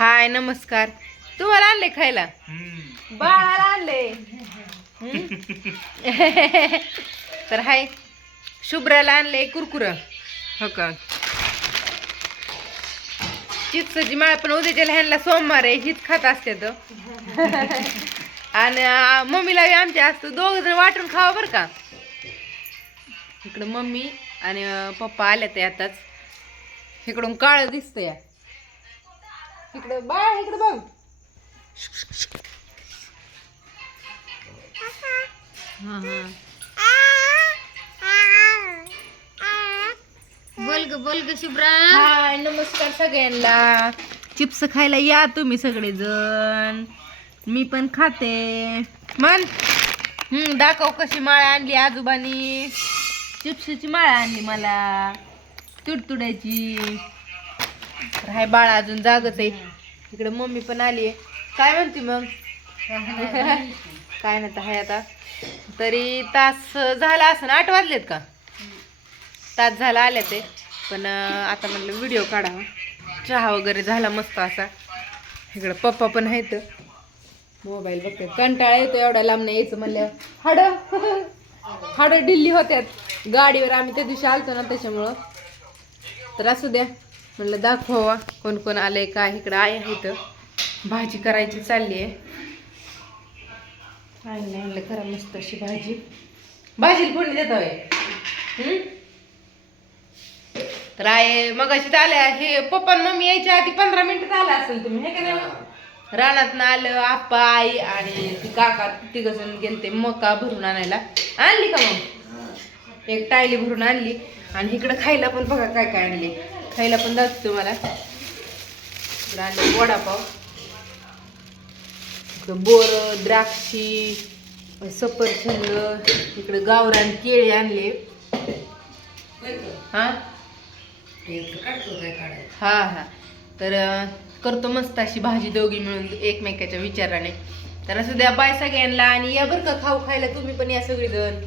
हाय नमस्कार. तुम्हाला आणले खायला? बाळाला आणले? तर हाय शुभ्राला आणले कुरकुर. हो का? चिप्सची माळ पण उद्याच्या ह्यांना सोमवार आहे हीच खात असते तर. आणि मम्मीला बी आमच्या असतं दोघ जण वाटून खावा बरं का. इकडं मम्मी आणि पप्पा आल्या ते आताच. इकडून काळ दिसतं या इकडं बाळ इकडं बघ. हा हा. बोल ग बोल ग शुभ्रा हाय नमस्कार सगळ्यांना. चिप्स खायला या तुम्ही सगळेजण. मी पण खाते. मन हम्म दाखव कशी माळ आणली आजोबानी. चिप्सची माळ आणली मला. तुडतुड्याची. तर हाय बाळा अजून जागच आहे. इकडे मम्मी पण आली आहे. काय म्हणते मग? काय नाही तर हाय आता. तरी तास झाला असं आठ वाजलेत का? तास झाला आल्या ते. पण आता म्हणलं व्हिडिओ काढावा. चहा वगैरे झाला मस्त असा. इकडं पप्पा पण आहेत. मोबाईल बघते कंटाळा येतो एवढा लांब नाही यायचं म्हणलं हाड? हाड ढिल्ली होत्यात. गाडीवर आम्ही त्या दिवशी आलतो ना त्याच्यामुळं. तर असू द्या. म्हणलं दाखवा कोण कोण आलंय काय इकडं आहे इथं. भाजी करायची चालली आहे. आई नाही म्हणलं करा मस्त अशी भाजी. भाजीला फोडणी देत आहे तर आहे मग अशी आल्या हे पप्पा मम्मी यायच्या आधी पंधरा मिनिटात आला असेल तुम्ही हे का नाही? रानात आलं आप्पा आई आणि ती काका तिघ जण गेलते मका भरून आणायला. आणली का मग? एक टायली भरून आणली आणि इकडं खायला पण बघा काय काय आणली. खायला पण जात तुम्हाला. इकडं आणले वडापाव. इकडं बोर द्राक्षी सफरचंद इकडे गावरान केळी आणले. हा? हा तर करतो मस्त अशी भाजी दोघी मिळून एकमेकाच्या विचाराने. तर असं द्या बाय सगळ्यांना आणि या बरं का खाऊ खायला तुम्ही पण या सगळी जण